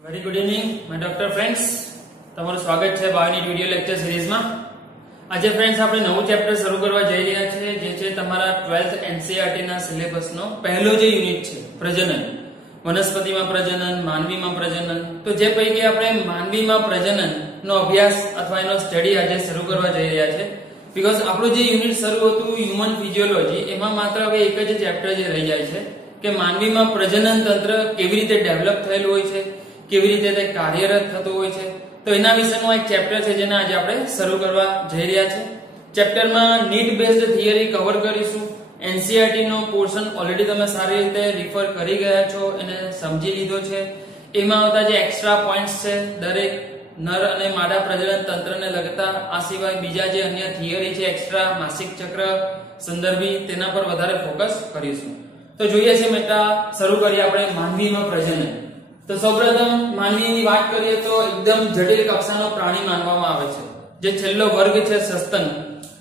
Very good evening my doctor friends, તમારું સ્વાગત છે બાયોનિટ વિડિયો લેક્ચર સિરીઝમાં। આજે ફ્રેન્ડ્સ આપણે નવું ચેપ્ટર શરૂ કરવા જઈ રહ્યા છીએ, જે છે તમારા 12th એનસીઈઆરટી ના સિલેબસનો પહેલો જે યુનિટ છે પ્રજનન। વનસ્પતિમાં પ્રજનન, માનવીમાં પ્રજનન। તો જે પૈકી આપણે માનવીમાં પ્રજનનનો અભ્યાસ અથવા એનો સ્ટડી આજે શરૂ કરવા જઈ રહ્યા છે, બીકોઝ આપણું જે યુનિટ શરૂ હતું હ્યુમન ફિઝિયોલોજી, એમાં માત્ર હવે એક જ ચેપ્ટર જે રહી જાય છે કે માનવીમાં પ્રજનન તંત્ર કેવી રીતે ડેવલપ થયેલું હોય છે, કેવી રીતે તે કાર્યરત થતું હોય છે। તો એના વિશેનું એક ચેપ્ટર છે જેને આજે આપણે શરૂ કરવા જઈ રહ્યા છે। ચેપ્ટરમાં નીડ બેઝડ થિયરી કવર કરીશું। એનસીઈઆરટી નો પોર્શન ઓલરેડી તમે સારી રીતે રિફર કરી ગયા છો, એને સમજી લીધો છે। એમાં આવતા જે એક્સ્ટ્રા પોઈન્ટ્સ છે, દરેક નર અને માદા પ્રજનન તંત્રને લગતા, આ સિવાય બીજા જે અન્ય થિયરી છે એક્સ્ટ્રા, માસિક ચક્ર, સંદર્ભી, તેના પર વધારે ફોકસ કરીશું। તો જોઈએ છે બેટા, શરૂ કરીએ આપણે માનવીમાં પ્રજનન। તો સૌપ્રથમ માનવીની વાત કરીએ તો એકદમ જટિલ કક્ષાનો પ્રાણી માનવામાં આવે છે। જે છેલ્લો વર્ગ છે સસ્તન,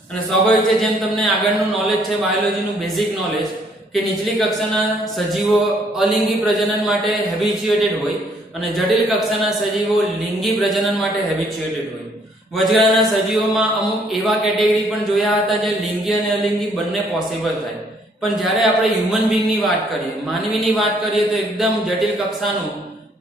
અને સ્વાભાવિક છે જેમ તમને આગળનું નોલેજ છે બાયોલોજીનું બેઝિક નોલેજ કે નીચલી કક્ષાના સજીવો અલિંગી પ્રજનન માટે હેબિચ્યુએટેડ હોય અને જટિલ કક્ષાના સજીવો લિંગી પ્રજનન માટે હેબિચ્યુએટેડ હોય। વચગાળાના સજીવોમાં અમુક એવા કેટેગરી પણ જોયા હતા જે લિંગી અને અલિંગી બંને પોસિબલ થાય, પણ જ્યારે આપણે હ્યુમન બીંગની વાત કરીએ, માનવીની વાત કરીએ, તો એકદમ જટિલ કક્ષાનું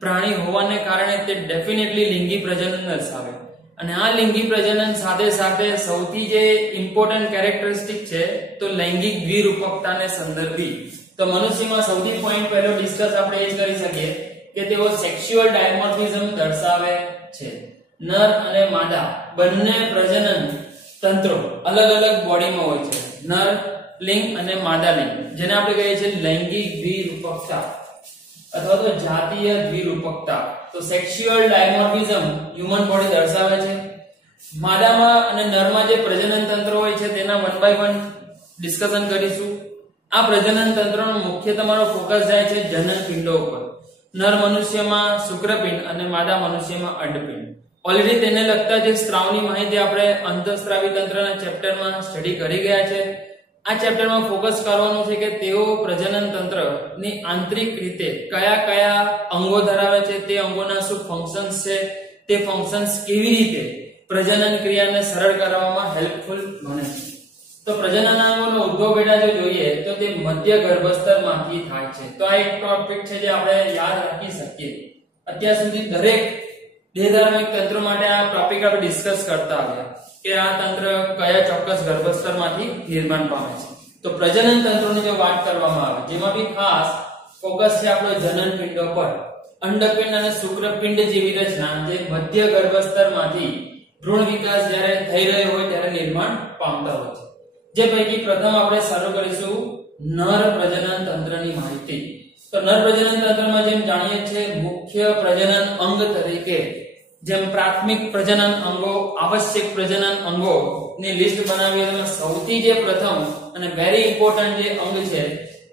પ્રાણી હોવાને કારણે તે ડેફિનેટલી લિંગી પ્રજનન દર્શાવે। અને આ લિંગી પ્રજનન સાથે સાથે સૌથી જે ઇમ્પોર્ટન્ટ કેરેક્ટરિસ્ટિક છે તો લૈંગિક દ્વિરૂપકતાને સંદર્ભી। તો મનુષ્યમાં સૌથી પોઈન્ટ પહેલો ડિસ્કસ આપણે એ જ કરી શકીએ કે તેઓ સેક્સ્યુઅલ ડાયમોર્ફિઝમ દર્શાવે છે। નર અને માદા બંને પ્રજનન તંત્રો અલગ અલગ બોડીમાં હોય છે, નર લિંગ અને માદા લિંગ, જેને આપણે કહીએ છીએ લૈંગિક દ્વિરૂપકતા અથવા તો જાતીય દ્વિરૂપકતા। તો સેક્સ્યુઅલ ડાયમોર્ફિઝમ હ્યુમન બોડી દર્શાવે છે। માદામાં અને નરમાં જે પ્રજનન તંત્ર હોય છે તેના 1 by 1 ડિસ્કશન કરીશું। આ પ્રજનન તંત્રનો મુખ્ય તમારો ફોકસ જાય છે જનન પિંડો ઉપર। નર મનુષ્યમાં શુક્રપિંડ અને માદા મનુષ્યમાં અંડપિંડ। ઓલરેડી તેને લગતા જે સ્ત્રાવની માહિતી આપણે અંતઃસ્ત્રાવી તંત્રના ચેપ્ટરમાં સ્ટડી કરી ગયા છે। આ ચેપ્ટરમાં ફોકસ કરવાનું છે કે તેઓ પ્રજનન તંત્રની આંતરિક રીતે કયા કયા અંગો ધરાવે છે, તે અંગોના શું ફંક્શન્સ છે, તે ફંક્શન્સ કેવી રીતે પ્રજનન ક્રિયાને સરળ કરવામાં હેલ્પફુલ બને છે। તો પ્રજનન અંગોનો ઉદ્ભવ બેટા જો જોઈએ તો તે મધ્ય ગર્ભસ્તરમાંથી થાય છે। તો આ એક ટોપિક છે જે આપણે યાદ રાખી શકીએ। અત્યાર સુધી દરેક દેહધાર્મિક તંત્ર માટે આ ટોપિક આપણે ડિસ્કસ કરતા આવ્યા કે આ તંત્ર કયા ચોક્કસ ગર્ભસ્તરમાંથી નિર્માણ પામે છે। તો પ્રજનન તંત્રની જો વાત કરવામાં આવે, જેમાં બી ખાસ ફોકસ છે આપણો જનન પિંડો પર। અંડપિંડ અને શુક્રપિંડ જેવી રચના જે મધ્ય ગર્ભસ્તરમાંથી ભ્રૂણ વિકાસ જ્યારે થઈ રહ્યો હોય ત્યારે નિર્માણ પામતા હોય છે। જે પૈકી પ્રથમ આપણે શરૂ કરીશું નર પ્રજનન તંત્રની માહિતી। તો નર પ્રજનન તંત્રમાં જેમ જાણીએ છીએ મુખ્ય પ્રજનન અંગ તરીકે જેમ પ્રાથમિક પ્રજનન અંગો, આવશ્યક પ્રજનન અંગો ની લિસ્ટ બનાવીએ તો સૌથી જે પ્રથમ અને વેરી ઇમ્પોર્ટન્ટ જે અંગ છે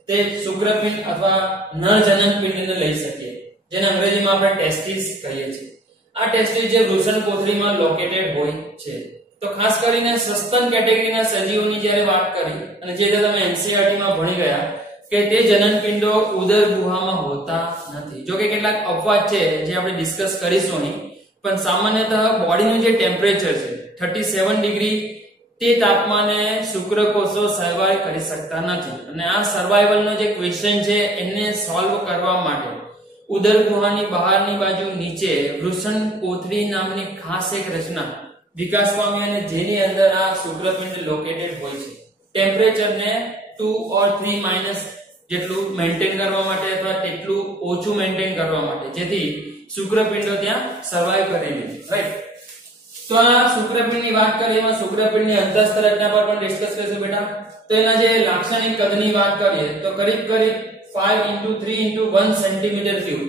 તે શુક્રપિંડ અથવા નર જનનપિંડને લઈ શકીએ, જેને અંગ્રેજીમાં આપણે ટેસ્ટિસ કહીએ છીએ। આ ટેસ્ટિસ જે વૃષણકોથળીમાં લોકેટેડ હોય છે। તો ખાસ કરીને સસ્તન કેટેગરીના સજીવોની જ્યારે વાત કરી અને જે તમે એનસીઈઆરટી માં ભણી ગયા કે તે જનનપિંડો ઉદર ગુહામાં હોતા નથી। જો કે કેટલાક અપવાદ છે જે આપણે ડિસ્કસ કરીશું નહીં, પણ સામાન્યતઃ બોડીનું જે ટેમ્પરેચર છે 37 ડિગ્રી, તે તાપમાને શુક્રકોષો સર્વાઈવ કરી શકતા નથી। અને આ સર્વાઈવલનો જે ક્વેશ્ચન છે એને સોલ્વ કરવા માટે ઉદર ગુહાની બહારની બાજુ નીચે વૃષણકોથળી નામની ખાસ એક રચના વિકાસ પામી અને જેની અંદર આ શુક્રપિંડ લોકેટેડ હોય છે। ટેમ્પરેચરને 2 or 3 માઈનસ જેટલું મેન્ટેન કરવા માટે અથવા તેટલું ઓછું મેન્ટેન કરવા માટે, જેથી શુક્રપિંડો ત્યાં સર્વાઈવ કરી લે, રાઈટ। તો આ શુક્રપિંડની વાત કરીએ, એમાં શુક્રપિંડની અંતસ્થ રચના પર પણ ડિસ્કસ કરીશું બેટા। તો એના જે લાક્ષણિક કદની વાત કરીએ તો કરીબ 5 × 3 × 1 સેન્ટીમીટર ક્યુબ,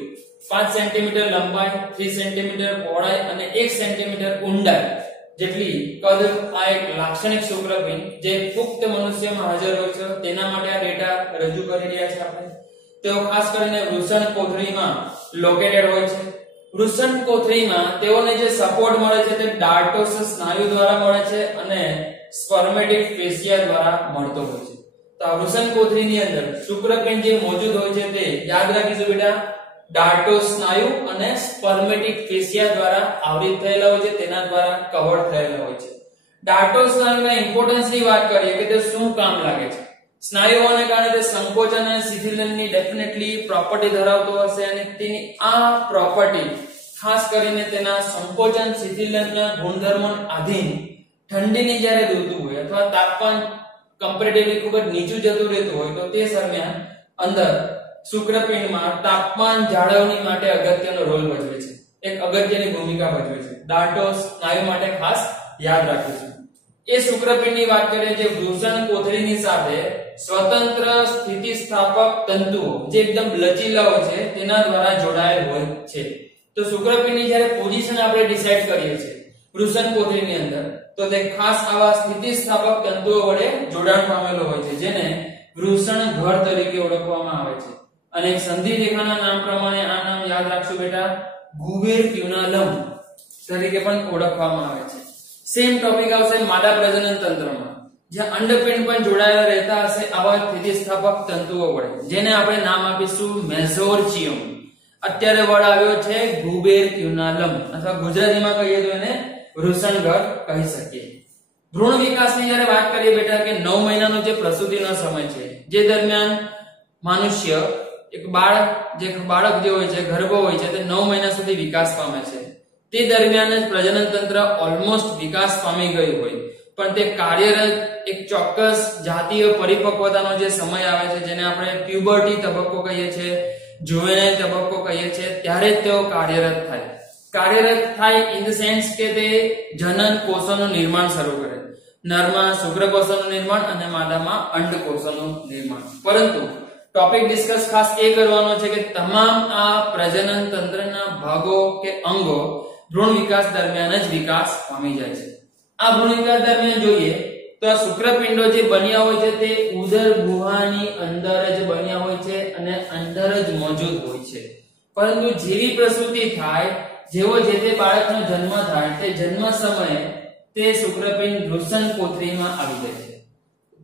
5 સેન્ટીમીટર લંબાઈ, 3 સેન્ટીમીટર પહોળાઈ અને 1 સેન્ટીમીટર ઊંડાઈ જેટલી કદ આ એક લાક્ષણિક શુક્રપિંડ જે પુખ્ત મનુષ્યમાં હાજર હોય છે, તેના માટે આ ડેટા રજૂ કરી રહ્યા છે આપણે। તેઓ ખાસ કરીને વૃષણકોથળીમાં લોકેટેડ હોય છે। વૃષણકોથળીમાં તેઓને જે સપોર્ટ મળે છે તે ડાર્ટોસસ સ્નાયુ દ્વારા મળે છે અને સ્પર્મેટિક ફેશિયા દ્વારા મળતો હોય છે। તો આ વૃષણકોથળીની અંદર શુક્રપિંડ જે મોજૂદ હોય છે તે યાદ રાખીશું બેટા ડાર્ટો સ્નાયુ અને સ્પર્મેટિક ફેશિયા દ્વારા આવૃત થયેલા હોય છે, તેના દ્વારા કવર થયેલા હોય છે. ડાર્ટો સ્નાયુના ઇમ્પોર્ટન્સ ની વાત કરીએ કે તે શું કામ લાગે છે. સ્નાયુઓને કારણે તે સંકોચન અને શિથિલનની ડેફિનેટલી પ્રોપર્ટી ધરાવતો હશે અને તેની આ પ્રોપર્ટી ખાસ કરીને તેના સંકોચન શિથિલનના ગુણધર્મોને આધીન ઠંડીની જ્યારે ઋતુ હોય અથવા તાપમાન કમ્પેરેટિવલી ખૂબ જ નીચું જતું રહેતું હોય તો તે દરમિયાન અંદર શુક્રપિંડમાં તાપમાન જાળવણી માટે અગત્યનો રોલ ભજવે છે, એક અગત્યની ભૂમિકા ભજવે છે. ડાર્ટો સ્નાયુ માટે ખાસ યાદ રાખીશું. એ શુક્રપિંડની વાત કરીએ જે વૃષણ કોથળીની સાથે સ્વતંત્ર સ્થિતિસ્થાપક તંતુઓ જે એકદમ લચીલા હોય છે તેના દ્વારા જોડાયેલ હોય છે. તો શુક્રપિંડની જ્યારે પોઝિશન આપણે ડિસાઈડ કરીએ છીએ વૃષણ કોથળીની અંદર તો તે ખાસ આવા સ્થિતિસ્થાપક તંતુઓ વડે જોડાણ પામેલો હોય છે જેને વૃષણ ઘર તરીકે ઓળખવામાં આવે છે. અને સંધિ રેખાના નામ પ્રમાણે આ નામ યાદ રાખશો બેટા, ગુબેર ક્યુનાલમ તરીકે પણ ઓળખવામાં આવે છે. સેમ ટોપિક આવશે માદા પ્રજનન તંત્રમાં જ્યાં અંડપિંડ પણ જોડાયેલા રહેતા હશે આવા સ્થિતિસ્થાપક તંતુઓ વડે જેને આપણે નામ આપીશું મેઝોર્ચિયમ. અત્યારે વર્ડ આવ્યો છે ગુબેર ક્યુનાલમ અથવા ગુજરાતીમાં કહીએ તો એને વૃષણઘર કહી શકીએ. ભ્રૂણ વિકાસની જ્યારે વાત કરીએ બેટા કે 9 મહિનાનો જે પ્રસૂતિનો સમય છે જે દરમિયાન મનુષ્ય એક બાળક જે હોય છે ગર્ભ હોય છે તે 9 મહિના સુધી વિકાસ પામે છે. તે દરમિયાન જ પ્રજનન તંત્ર ઓલમોસ્ટ વિકાસ પામી ગયું હોય પણ તે કાર્યરત એક ચોક્કસ જાતીય પરિપક્વતાનો જે સમય આવે છે જેને આપણે પ્યુબર્ટી તબક્કો કહીએ છીએ, જુવેનાઇલ તબક્કો કહીએ છીએ ત્યારે જ તેઓ કાર્યરત થાય ઇન ધ સેન્સ કે તે જનન કોષોનું નિર્માણ શરૂ કરે. નરમાં શુક્રકોષોનું નિર્માણ અને માદામાં અંડકોષોનું નિર્માણ. પરંતુ ટોપિક ડિસ્કસ ખાસ એ કરવાનો છે કે તમામ આ પ્રજનન તંત્રના ભાગો કે અંગો ભ્રૂણ વિકાસ દરમિયાન જ વિકાસ પામી જાય છે. આ ભ્રૂણ વિકાસ દરમિયાન જોઈએ તો આ શુક્રપિંડો જે બન્યા હોય છે તે ઉદર ગુહાની અંદર જ બન્યા હોય છે અને અંદર જ મોજૂદ હોય છે. પરંતુ જેવી પ્રસૂતિ થાય જેવો જે તે બાળકનો જન્મ થાય તે જન્મ સમયે તે શુક્રપિંડ વૃષણ કોથળીમાં આવી જાય છે.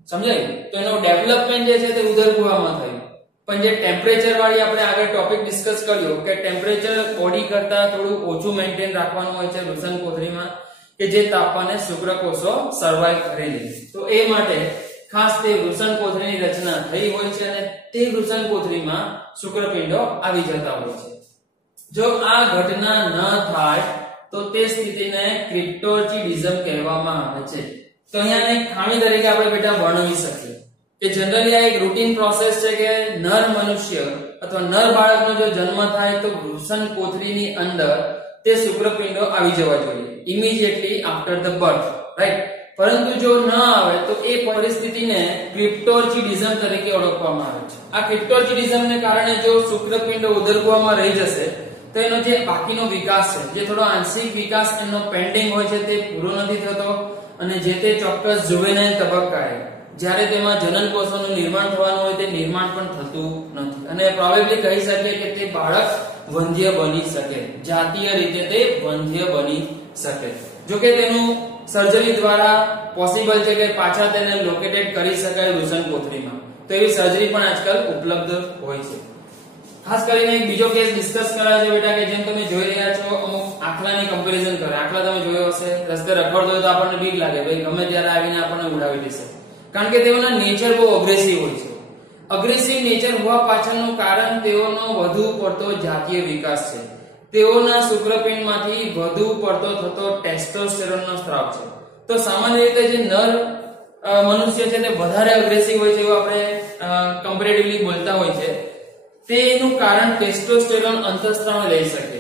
સમજાય? તો એનો ડેવલપમેન્ટ જે છે તે ઉદર ગુહામાં થયું. પણ જે ટેમ્પરેચર વાળી આપણે આગળ ટોપિક ડિસ્કસ કર્યો કે ટેમ્પરેચર બોડી કરતા થોડું ઓછું મેન્ટેન રાખવાનું હોય છે વૃષણ કોથળીમાં કે જે તાપમાને શુક્રકોષો સર્વાઈવ કરી લે. તો એ માટે ખાસ તે વૃષણ કોથળીની રચના થઈ હોય છે અને તે વૃષણ કોથળીમાં શુક્રપિંડો આવી જતા હોય છે. જો આ ઘટના ન થાય તો તે સ્થિતિને ક્રિપ્ટોર્ચિડિઝમ કહેવામાં આવે છે. તો અહીંયા એક ખામી તરીકે આપણે બેટા વર્ણવી શકીએ કે જનરલી આ એક રૂટીન પ્રોસેસ છે કે નર મનુષ્ય અથવા નર બાળકનો જો જન્મ થાય તો વૃષણ કોથળીની અંદર તે શુક્રપિંડો આવી જવા જોઈએ immediately after the birth, right? પરંતુ જો ન આવે તો એ પરિસ્થિતિને ક્રિપ્ટોર્ચિડિઝમ તરીકે ઓળખવામાં આવે છે. આ ક્રિપ્ટોર્ચિડિઝમને કારણે જો શુક્રપિંડો ઉદરગુહામાં રહી જશે તો એનો જે બાકીનો વિકાસ છે જે થોડો આંશિક વિકાસ એનો પેન્ડિંગ હોય છે તે પૂરો નથી થતો અને જે તે ચોક્કસ જુવેનાઇલ તબક્કાએ જ્યારે તેમાં જનન કોષોનું નિર્માણ થવાનું હોય તે નિર્માણ પણ થતું નથી અને પ્રોબેબલી કહી શકીએ કે તે બાળક વંધ્ય બની શકે, જાતીય રીતે તે વંધ્ય બની શકે. જો કે તેનું સર્જરી દ્વારા પોસિબલ છે કે પાછા તેને લોકેટેડ કરી શકાય વૃષણ કોથળીમાં. તો એવી સર્જરી પણ આજકાલ ઉપલબ્ધ હોય છે. ખાસ કરીને એક બીજો કેસ ડિસ્કસ કરાયો છે બેટા કે જેમ તમે જોઈ રહ્યા છો અમુક આખલાની કમ્પેરિઝન કરે. આખલા તમે જોયો હશે રસ્તે રખડતો હોય તો આપણને બીક લાગે ભાઈ ગમે ત્યારે આવીને આપણને ઉડાવી દેશે કારણ કે તેઓના નેચર બહુ અગ્રેસિવ હોય છે. અગ્રેસિવ નેચર હોવા પાછળનું કારણ તેઓનો વધુ પડતો જાતીય વિકાસ છે. તેઓના શુક્રપિંડમાંથી વધુ પડતો થતો ટેસ્ટોસ્ટેરોનનો સ્ત્રાવ છે. તો સામાન્ય રીતે જે નર મનુષ્ય છે તે વધારે અગ્રેસિવ હોય છે એવું આપણે કમ્પેરેટિવલી બોલતા હોય છે. તેનું કારણ ટેસ્ટોસ્ટેરોન અંતઃસ્ત્રાવ લઈ શકે.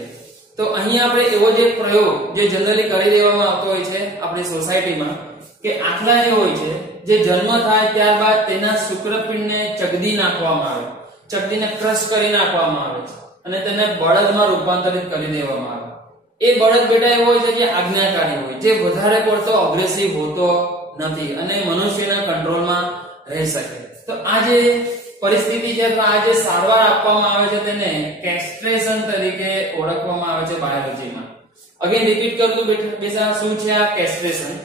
તો અહીંયા આપણે એવો જે પ્રયોગ જે જનરલી કરી દેવામાં આવતો હોય છે આપણી સોસાયટીમાં કે આખલા એ હોય છે જે જન્મ થાય ત્યારબાદ તેના શુક્રપિંડને ચગદી નાખવામાં આવે, ચગદીને ક્રશ કરી નાખવામાં આવે છે અને તેને બળદમાં રૂપાંતરિત કરી દેવામાં આવે. એ બળદ બેટા એવો હોય છે જે આજ્ઞાકારી હોય, જે વધારે પડતો અગ્રેસિવ હોતો નથી અને મનુષ્યના કંટ્રોલમાં રહી શકે. તો આ જે પરિસ્થિતિ છે તો આ જે સારવાર આપવામાં આવે છે તેને કેસ્ટ્રેશન તરીકે ઓળખવામાં આવે છે બાયોલોજીમાં. અગેન રિપીટ કરું તો બેટા શું છે આ કેસ્ટ્રેશન?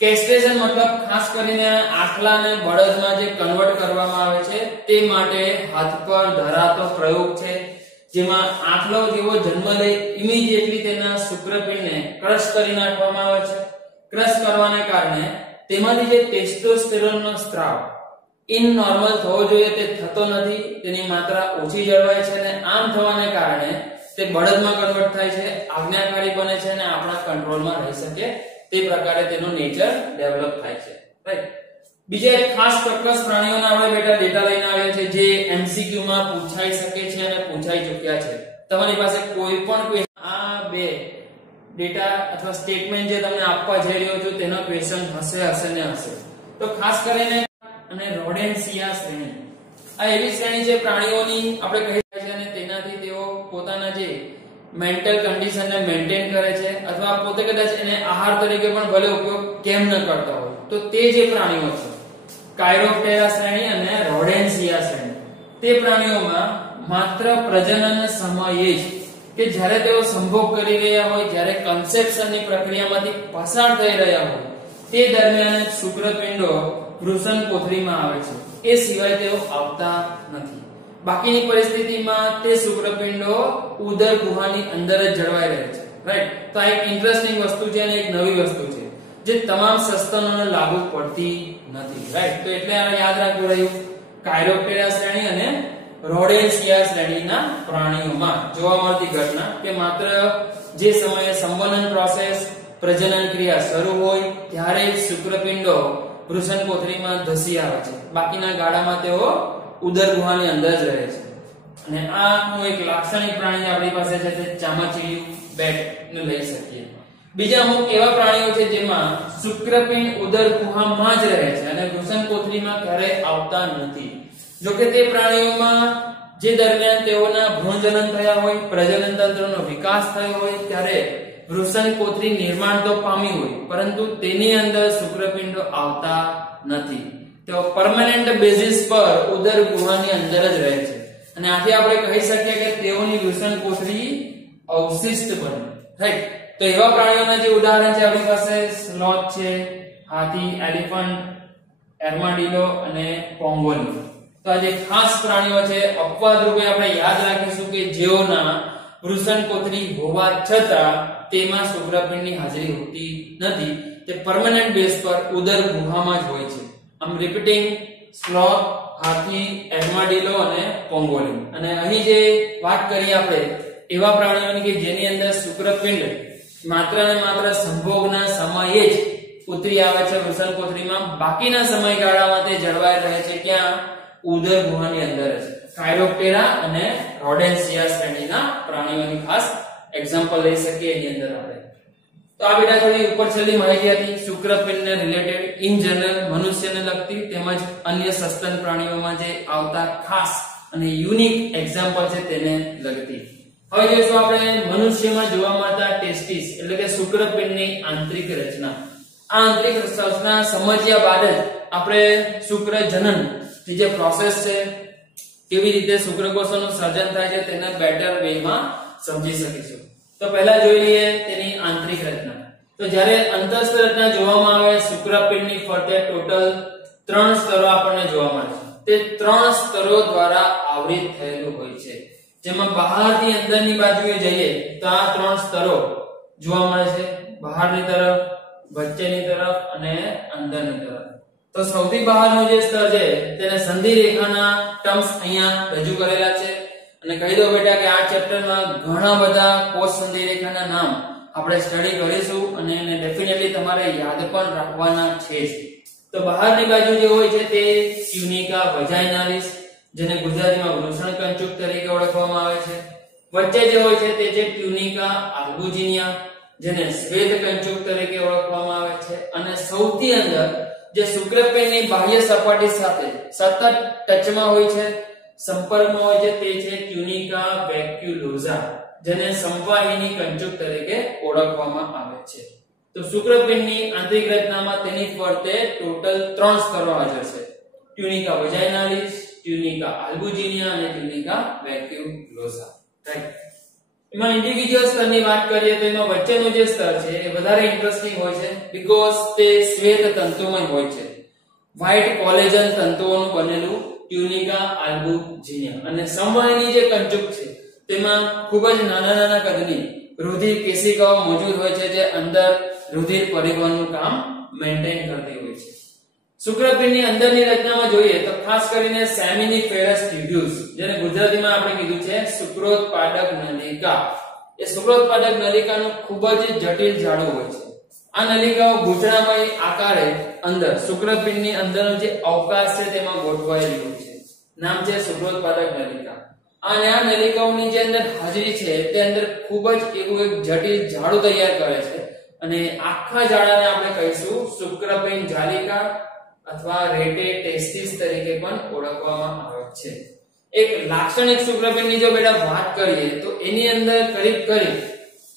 કેસ્ટ્રેશન મતલબ ખાસ કરીને આખલાને બળદમાં જે કન્વર્ટ કરવામાં આવે છે તે માટે હાથ પર ધરાતો પ્રયોગ છે જેમાં આંખલો જેવો જન્મ લે ઇમિડિયેટલી તેના શુક્રપિંડને ક્રશ કરી નાખવામાં આવે છે. ક્રશ કરવાને કારણે તેમાંથી જે ટેસ્ટોસ્ટેરોનનો સ્ત્રાવ ઇન નોર્મલ થવો જોઈએ તે થતો નથી, તેની માત્રા ઓછી જળવાય છે અને આમ થવાને કારણે તે બળદમાં કન્વર્ટ થાય છે, આજ્ઞાકારી બને છે અને આપણા કંટ્રોલમાં રહી શકે તે પ્રકારે તેનું નેચર ડેવલપ થાય છે. રાઈટ. બીજા એક ખાસ ચોક્કસ પ્રાણીઓના આપણે બેટા ડેટા લઈને આવ્યા છે જે એમસીક્યુ માં પૂછાઈ શકે છે અને પૂછાઈ ચૂક્યા છે. તમારી પાસે કોઈ પણ આ બે ડેટા અથવા સ્ટેટમેન્ટ જે તમને આપવા જઈ રહ્યો છું તેનો ક્વેશ્ચન હશે ને હશે. તો ખાસ કરીને અને રોડેન્સિયા શ્રેણી, આ એવી શ્રેણી છે પ્રાણીઓની આપણે કહી રહ્યા છે અને તેનાથી તેઓ પોતાના જે મેન્ટલ કન્ડિશનને મેન્ટેન કરે છે અથવા પોતે કદાચ એને આહાર તરીકે પણ ભલે ઉપયોગ કેમ ન કરતા હોય તો તે જે પ્રાણીઓ છે કાયરોપ્ટેરા શ્રેણી અને રોડેન્સિયા શ્રેણી, તે પ્રાણીઓમાં માત્ર પ્રજનન સમયે જ કે જ્યારે તેઓ સંભોગ કરી રહ્યા હોય, જ્યારે કન્સેપ્શનની પ્રક્રિયામાંથી પસાર થઈ રહ્યા હોય તે દરમિયાન શુક્રપિંડો વૃષણ કોથળીમાં આવે છે, એ સિવાય તેઓ આવતા નથી. બાકીની પરિસ્થિતિમાં તે શુક્રપિંડો ઉદર ગુહાની અંદર જ જળવાઈ રહે છે. રાઈટ. તો આ એક ઇન્ટરેસ્ટિંગ વસ્તુ છે અને એક નવી વસ્તુ છે જે તમામ સસ્તનોને લાગુ પડતી નથી. રાઈટ. તો એટલે આ યાદ રાખવું રહ્યું, કાયરોપ્ટેરા શ્રેણી અને રોડેન્સિયા શ્રેણીના પ્રાણીઓમાં જોવા મળતી ઘટના કે માત્ર જે સમયે સંવનન પ્રોસેસ પ્રજનન ક્રિયા શરૂ હોય ત્યારે જ શુક્રપિંડો વૃષણ કોથળીમાં ધસી આવે છે, બાકીના ગાળામાં તેઓ ઉદર ગુહાની અંદર જ રહે છે. અને આ એક લાક્ષણિક પ્રાણી આપણી પાસે છે તે ચામાચીડિયું બેટ ને લઈ શકીએ. બીજા અમુક એવા પ્રાણીઓ છે જેમાં શુક્રપિંડ ઉદર ગુહામાં જ રહે છે અને વૃષણ કોથળીમાં ક્યારેય આવતા નથી. જો કે તે પ્રાણીઓમાં જે દરમિયાન તેઓના ભ્રૂણજનન થયા હોય, પ્રજનન તંત્રનો વિકાસ થયો હોય ત્યારે વૃષણ કોથળી નિર્માણ તો પામી હોય પરંતુ તેની અંદર શુક્રપિંડો આવતા નથી. તેઓ પરમેનન્ટ બેઝિસ પર ઉદર ગુહાની અંદર જ રહે છે અને આથી આપણે કહી શકીએ કે તેઓની વૃષણ કોથળી અવશિષ્ટ બને. રાઈટ. તો એવા પ્રાણીઓના જે ઉદાહરણ છે આપણી પાસે સ્લોથ છે, હાથી, એલિફન્ટ, એર્માડિલો અને પોંગોલિન. તો આ જે ખાસ પ્રાણીઓ છે અપવાદ રૂપે આપણે યાદ રાખીશું કે જેઓના વૃષણ કોથળી હોવા છતાં તેમાં શુક્રપિંડની હાજરી હોતી નથી, તે પરમેનન્ટ બેઝ પર ઉદર ગુહામાં જ હોય છે. આમ રિપીટિંગ સ્લોથ, હાથી, એર્માડિલો અને પોંગોલિન. અને અહીં જે વાત કરી આપણે એવા પ્રાણીઓની કે જેની અંદર શુક્રપિંડ માત્ર ને માત્ર સંભોગના સમયે જ ઉતરી આવે છે વૃષણ કોથળીમાં, બાકીના સમયગાળામાં તે જળવાઈ રહે છે ક્યાં? ઉદર ગુહાની અંદર જ. કાયરોપ્ટેરા અને રોડેન્સિયા શ્રેણીના પ્રાણીઓની ખાસ એક્ઝામ્પલ લઈ શકીએ એની અંદર આપણે. તો આ બેટા થોડી ઉપર છેલ્લી માહિતી હતી શુક્રપિંડને રિલેટેડ ઇન જનરલ મનુષ્યને લગતી તેમજ અન્ય સસ્તન પ્રાણીઓમાં જે આવતા ખાસ અને યુનિક એક્ઝામ્પલ છે તેને લગતી. હવે જોઈશું આપણે મનુષ્યમાં જોવા મળતા ટેસ્ટિસ એટલે કે શુક્રપિંડની આંતરિક રચના. આ આંતરિક રચના સમજ્યા બાદ જ આપણે શુક્રજનન જે પ્રોસેસ છે, કેવી રીતે શુક્રકોષોનું સર્જન થાય છે તેને બેટર વેમાં સમજી શકીશું. તો પહેલા જોઈ લઈએ તેની આંતરિક રચના. તો જ્યારે અંતસ્થ રચના જોવામાં આવે શુક્રપિંડની ફરતે ટોટલ 3 સ્તરો આપણને જોવા મળે છે. તે 3 સ્તરો દ્વારા આવૃત થયેલું હોય છે, જેમાં બહારથી અંદરની બાજુએ જઈએ તો આ 3 સ્તરો જોવા મળે છે, બહારની તરફ, વચ્ચેની તરફ અને અંદરની તરફ. તો સૌથી બહારનું જે સ્તર છે તેને સંધિ રેખાના ટર્મ્સ અહીંયા રજૂ કરેલા છે અને કહી દો બેટા કે આ ચેપ્ટરમાં ઘણા બધા કોષ સંધિ રેખાના નામ આપણે સ્ટડી કરીશું અને એને ડેફિનેટલી તમારે યાદ પણ રાખવાના છે. તો બહારની બાજુ જે હોય છે તે ટ્યુનિકા વજાઇનાલિસ, જેને ગુજરાતીમાં વૃષણ કંચુક તરીકે ઓળખવામાં આવે છે. વચ્ચે જે હોય છે તે છે ટ્યુનિકા આલ્બુજિનિયા, જેને શ્વેત કંચુક તરીકે ઓળખવામાં આવે છે. અને સૌથી અંદર જે શુક્રપિંડની બાહ્ય સપાટી સાથે સતત ટચમાં હોય છે, સંપર્કમાં હોય છે, તે છે ટ્યુનિકા વેક્યુલોઝા, જેને સંવાહિની કંચુક તરીકે ઓળખવામાં આવે છે. તો શુક્રપિંડની આંતરિક રચનામાં તેની ફરતે ટોટલ 3 સ્તરો હાજર છે: ટ્યુનિકા વજાઇનાલિસ, ટ્યુનિકા આલ્બુજિનિયા અને ટ્યુનિકા વેક્યુલોઝા. રાઈટ. એમાં ઇન્ડિવિડ્યુઅલ સ્તરની વાત કરીએ તો એમાં વચ્ચેનું જે સ્તર છે એ વધારે ઇન્ટરેસ્ટિંગ હોય છે બીકોઝ તે શ્વેત તંતુમય હોય છે, વ્હાઇટ કોલેજન તંતુઓનું બનેલું ટ્યુનિકા આલ્બુજિનિયા. અને સંવાહિની જે કંચુક છે તેમાં ખૂબ જ નાના કદની રુધિર કેશિકાઓ મોજૂદ હોય છે, જે અંદર રુધિર પરિવહનનું કામ મેન્ટેન કરતી હોય છે. શુક્રપિંડની અંદરની રચનામાં જોઈએ તો ખાસ કરીને સેમિનિફેરસ ટ્યુબ્યુલ્સ, જેને ગુજરાતીમાં આપણે કીધું છે શુક્રોત્પાદક નલિકા. એ શુક્રોત્પાદક નલિકાનું ખૂબ જ જટિલ જાળું હોય છે. આ નલિકાઓ ગૂંચળામય આકારે અંદર શુક્રપિંડની અંદરનો જે અવકાશ છે તેમાં ગોઠવાયેલી હોય છે. નામ છે શુક્રોત્પાદક નલિકા. અને આ નલિકાઓની જે અંદર હાજરી છે તે અંદર ખૂબ જ એવું એક જટિલ જાળું તૈયાર કરે છે, અને આખા જાળાને આપણે કહીશું શુક્રપિંડ જાલિકા અથવા રેટે ટેસ્ટિસ તરીકે પણ ઓળખવામાં આવે છે. એક લાક્ષણિક શુક્રપિંડની જો બેટા વાત કરીએ તો એની અંદર કરીબ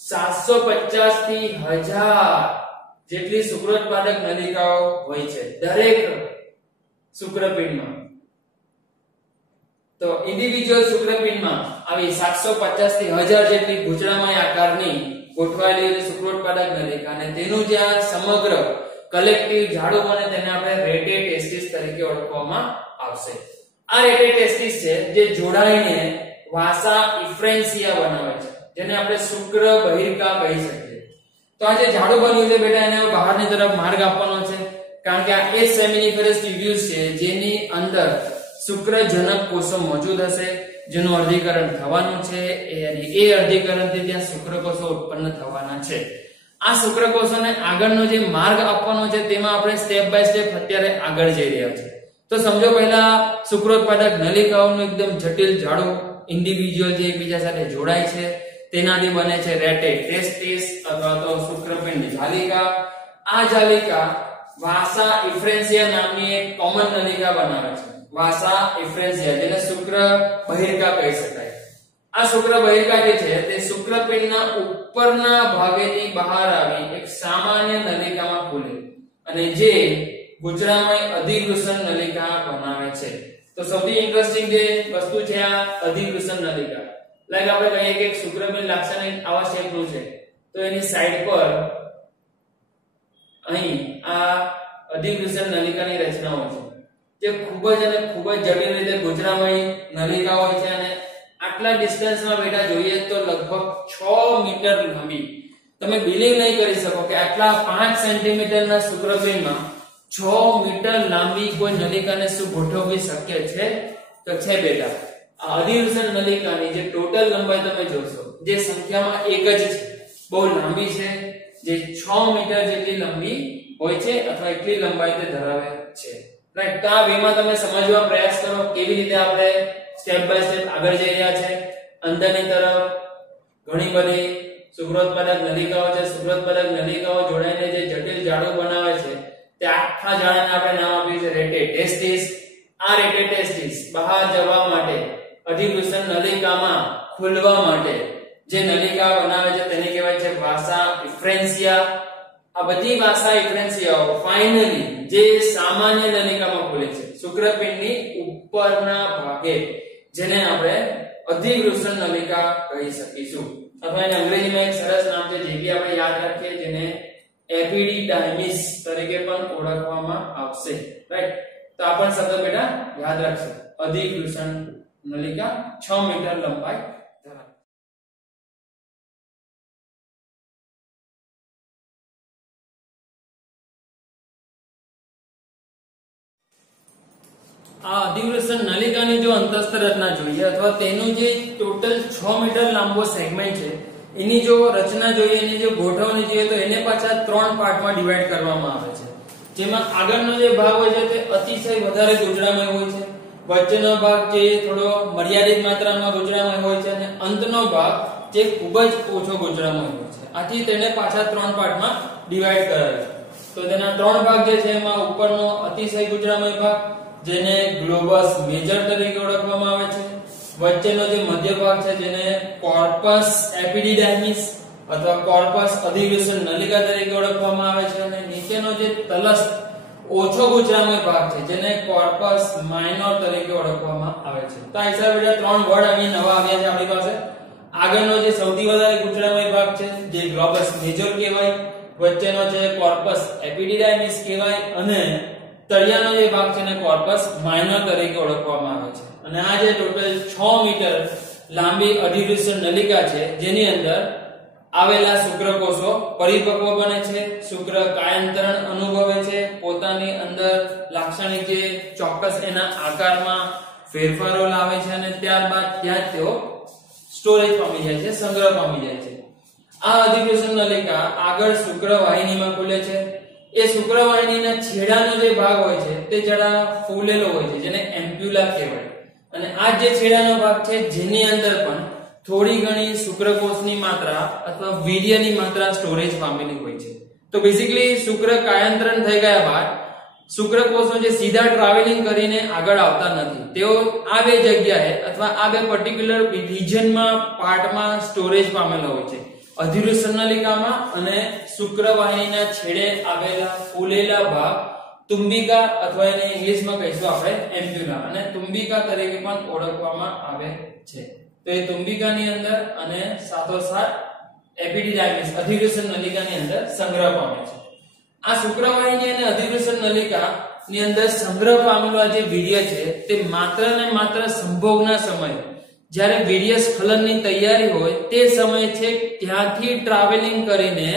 750 થી 1000 જેટલી શુક્રોત્પાદક નલિકાઓ હોય છે દરેક શુક્રપિંડમાં. તો ઇન્ડિવિડ્યુઅલ શુક્રપિંડમાં આવી 750 થી 1000 જેટલી ગૂંચળામય આકારની ગોઠવાયેલી શુક્રોત્પાદક નલિકા, અને તેનું જે આ સમગ્ર કલેક્ટિવ જાડું બને તેને આપણે રેટે ટેસ્ટિસ તરીકે ઓળખવામાં આવશે. આ રેટે ટેસ્ટિસ છે જે જોડાઈને વાસા ઇફ્રેન્સિયા બનાવે છે, જેને આપણે શુક્ર બહિર્કા કહી શકીએ. તો આ જે જાડું બન્યું છે બેટા એને બહારની તરફ માર્ગ આપવાનો છે, કારણ કે આ એ સેમિનિફેરસ ટ્યુબ્યુલ્સ છે જેની અંદર શુક્રજનક કોષો મોજૂદ હશે, જેનું અર્ધીકરણ થવાનું છે, એ અર્ધીકરણથી ત્યાં શુક્રકોષો ઉત્પન્ન થવાના છે. આ શુક્રકોષોને આગળનો જે માર્ગ આપવાનો છે તેમાં આપણે સ્ટેપ બાય સ્ટેપ અત્યારે આગળ જઈ રહ્યા છીએ. તો સમજો પહેલા શુક્રોત્પાદક નલિકાઓનું એકદમ જટિલ જાડું ઇન્ડિવિડ્યુઅલ જે એકબીજા સાથે જોડાય છે તેનાથી બને છે રેટે ટેસ્ટિસ અથવા તો શુક્રપિંડ જાલિકા. આ જાલિકા વાસા ઇફ્રેન્સિયા નામની એક કોમન નલિકા બનાવે છે. વાસા ઇફ્રેન્સિયા, જેને શુક્ર બહિર્કા કહી શકાય. આ શુક્ર બહિર્કા જે છે તે શુક્રપિંડના ઉપરના ભાગેથી બહાર આવી એક સામાન્ય નલિકામાં ખુલે અને જે ગૂંચળામય અધિવૃષણ નલિકા બનાવે છે. તો સૌથી ઇન્ટરેસ્ટિંગ જે વસ્તુ છે આ અધિવૃષણ નલિકા. લાઈક આપણે કહીએ કે એક શુક્રપિંડ લાક્ષણિક આવા શેપનું છે, તો એની સાઈડ પર અહીં આ અધિવૃષણ નલિકાની રચના હોય છે, જે ખૂબ જ જટિલ રીતે ગૂંચળામય નલિકા હોય છે. અને આટલા ડિસ્ટન્સમાં બેટા જોઈએ તો લગભગ 6 મીટર લાંબી, તમે બિલીવ નહીં કરી શકો કે આટલા 5 સેન્ટીમીટરના શુક્રપિંડમાં 6 મીટર લાંબી કોઈ નલિકાને શું ગોઠવવી શક્ય છે? તો છે બેટા. આ અધિવૃષણ નલિકાની જે ટોટલ લંબાઈ તમે જોશો, જે સંખ્યામાં એક જ છે, બહુ લાંબી છે, જે 6 મીટર જેટલી લંબી હોય છે અથવા એટલી લંબાઈ તે ધરાવે છે. રાઈટ. તો આ બેમાં તમે સમજવા પ્રયાસ કરો કેવી રીતે આપણે સ્ટેપ બાય સ્ટેપ આગળ જઈ રહ્યા છે. અંદરની તરફ ઘણી બધી શુક્રોત્પાદક નલિકાઓ છે. શુક્રોત્પાદક નલિકાઓ જોડાઈને જે જટિલ જાળું બનાવે છે તે આખા જાળાને આપણે નામ આપ્યું છે રેટે ટેસ્ટિસ. આ રેટે ટેસ્ટિસ બહાર જવા માટે અધિવૃષણ નલિકામાં ખુલવા માટે જે નલિકા બનાવે છે તેને કહેવાય છે વાસા ઇફ્રેન્સિયા. આ બધી વાસા ઇફ્રેન્સિયાઓ ફાઇનલી જે સામાન્ય નલિકામાં ખુલે છે શુક્રપિંડની ઉપરના ભાગે, જેને આપણે અધિવૃષણ નલિકા કહી શકીશું. અથવા એને અંગ્રેજીમાં એક સરસ નામ છે જે કે આપણે યાદ રાખીએ, જેને એપિડિડાયમિસ તરીકે પણ ઓળખવામાં આવશે. રાઈટ. તો આ પણ શબ્દ બેટા યાદ રાખશો. અધિવૃષણ નલિકા 6 મીટર લંબાઈ ધરાવે. આ અધિવૃષણ નલિકાની જો અંતસ્થ રચના જોઈએ અથવા તેનું જે ટોટલ 6 મીટર લાંબો સેગમેન્ટ છે એની જો રચના જોઈએ, એની જો ગોઠવણી જોઈએ તો એને પાછા 3 પાર્ટમાં ડિવાઈડ કરવામાં આવે છે. જેમાં આગળનો જે ભાગ હોય છે તે અતિશય વધારે ગૂંચળામય હોય છે, વચ્ચેનો ભાગ જે થોડો મર્યાદિત માત્રામાં ગૂંચળામય હોય છે અને અંતનો ભાગ જે ખૂબ જ ઓછો ગૂંચળામય હોય છે. આથી તેને પાછા 3 પાર્ટમાં ડિવાઈડ કરાય છે. તો તેના 3 ભાગ જે છે એમાં ઉપરનો અતિશય ગૂંચળામય ભાગ, જેને ગ્લોબસ મેજર તરીકે ઓળખવામાં આવે છે. વચ્ચેનો જે મધ્ય ભાગ છે જેને કોર્પસ એપિડિડાયમિસ અથવા કોર્પસ અધિવૃષણ નલિકા તરીકે ઓળખવામાં આવે છે. અને નીચેનો જે તલસ્થ ઓછો ગૂંચળામય ભાગ છે જેને કોર્પસ માઇનોર તરીકે ઓળખવામાં આવે છે. તો આ હિસાબે 3 વર્ડ અહીં નવા આવ્યા છે આપણી પાસે. આગળનો જે સૌથી વધારે ગૂંચળામય ભાગ છે જે ગ્લોબસ મેજર કહેવાય, વચ્ચેનો છે કોર્પસ એપિડિડાયમિસ કહેવાય અને તળિયાનો જે ભાગ છે ને કોર્પસ માઇનર તરીકે ઓળખવામાં આવે છે. અને આ જે ટોટલ 6 મીટર લાંબી અધિવૃષણ નલિકા છે, જેની અંદર આવેલા શુક્રકોષો પરિપક્વ બને છે, શુક્ર કાયાંતરણ અનુભવે છે, પોતાની અંદર લાક્ષણિક જે ચોક્કસ એના આકારમાં ફેરફારો લાવે છે અને ત્યારબાદ ત્યાં જ તેઓ સ્ટોરેજ પામી જાય છે, સંગ્રહ પામી જાય છે. આ અધિવૃષણ નલિકા આગળ શુક્રવાહિનીમાં ખુલે છે. એ શુક્રવાહિનીના છેડાનો જે ભાગ હોય છે તે જરા ફૂલેલો હોય છે, જેને એમ્પ્યુલા કહેવાય. અને આ જે છેડાનો ભાગ છે જેની અંદર પણ થોડી ઘણી શુક્રકોષની માત્રા અથવા વીર્યની માત્રા સ્ટોરેજ પામેલી હોય છે. તો બેઝિકલી શુક્ર કાયાંતરણ થઈ ગયા બાદ શુક્રકોષો જે સીધા ટ્રાવેલિંગ કરીને આગળ આવતા નથી, તેઓ આ બે જગ્યાએ અથવા આ બે પર્ટિક્યુલર રિજનમાં પાર્ટમાં સ્ટોરેજ પામેલા હોય છે, અધિવૃષણ નલિકામાં અને શુક્રવાહિનીના છેડે આવેલા ફૂલેલા ભાગ તુંબિકા અથવા એને ઇંગ્લિશમાં કહીશું આપણે એમ્પ્યુલા, અને તુંબિકા તરીકે પણ ઓળખવામાં આવે છે. તો એ તુંબિકાની અંદર અને સાથોસાથ એપિડિડાયમિસ અધિવૃષણ નલિકાની અંદર સંગ્રહ પામે છે. આ શુક્રવાહિની અને અધિવૃષણ નલિકાની અંદર સંગ્રહ પામેલું આ જે વીર્ય છે તે માત્ર ને માત્ર સંભોગના સમયે જ્યારે વીર્ય સ્ખલનની તૈયારી હોય તે સમય છે, ત્યાંથી ટ્રાવેલિંગ કરીને